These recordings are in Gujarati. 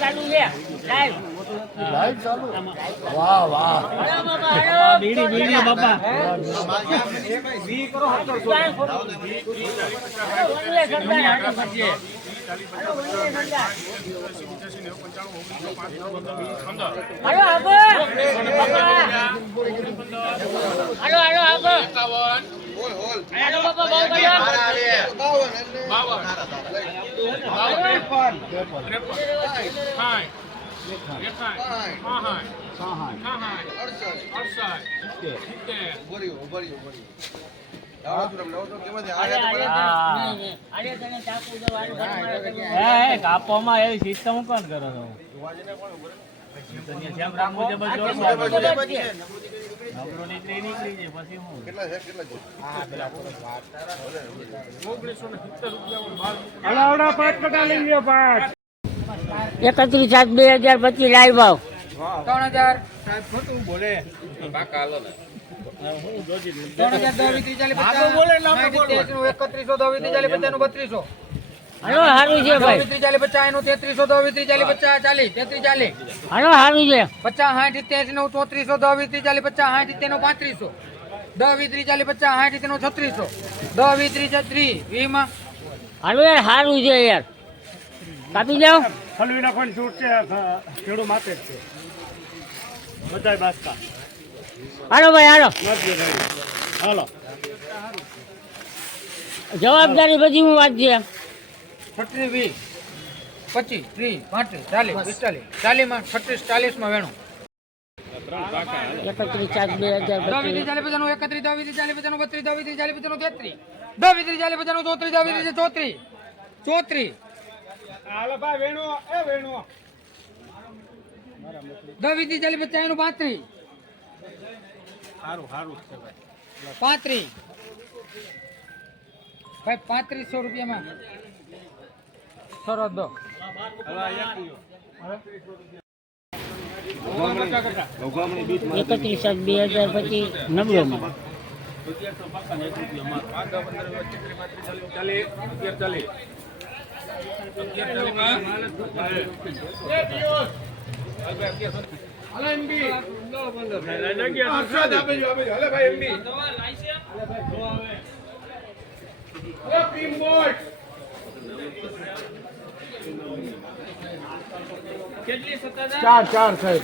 ચાલુ છે લાઈવ ચાલુ વાહ વાહ બીડી બીડી બાપા બી કરો કાપવામાં એવી સિસ્ટમ કોણ કરો છો ₹31/7/2025 લાઈવ ભાવ 3000 બોલે હાલો હારું છે ભાઈ 33 નું 33 40 33 હાલો હારું છે 50 60 નું 34 33 40 50 60 નું 3500 10 20 30 40 50 60 નું 3600 10 20 30 20 માં હાલો યાર હારું છે યાર કાપી જાઓ ફલવીના કોઈ છૂટ છે ખેડૂ માતે જ છે બધાય બાસકા હાલો ભાઈ હાલો હાલો જવાબદારી બધી હું વાત છે 36 20 25 30 35 40 45 માં 36 40 માં વેણું 31/7/2025 હાલો ભાઈ વેણો એ વેણો 10 40 50 નું 35 હારું હારું છે ભાઈ 35 ભાઈ 3500 રૂપિયામાં સરસ દો ચાર સાહેબ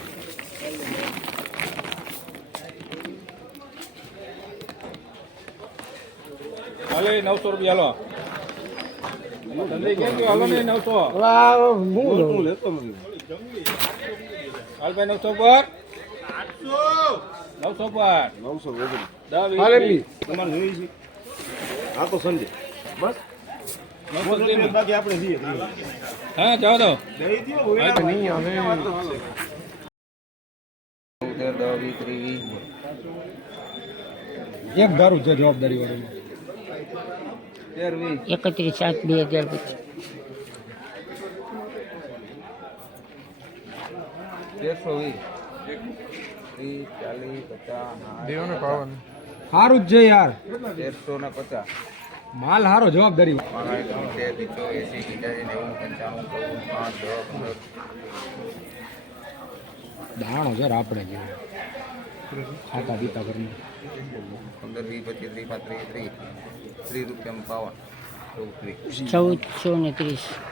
હાલે 900 રૂપિયા હાલો જલ્દી કેમ કે હાલો ને 900 હું લેતો નથી હાલ ભાઈ 900 પર 800 પર 900 વધુ હાલે બી તમાર જોઈ છે આ તો સંજે બસ બાકી આપણે જઈએ હા જાવ દો દઈ દીયો નહીં હવે 1 ધારું છે જવાબદારી વાળું 31/7/2025 સારું જ છે યાર 1350 માલ હારો જવાબદારી દાણો જર આપણે જે ખાતા પીતા કરીને 15 20 25 30 35 30 રૂપિયામાં 1430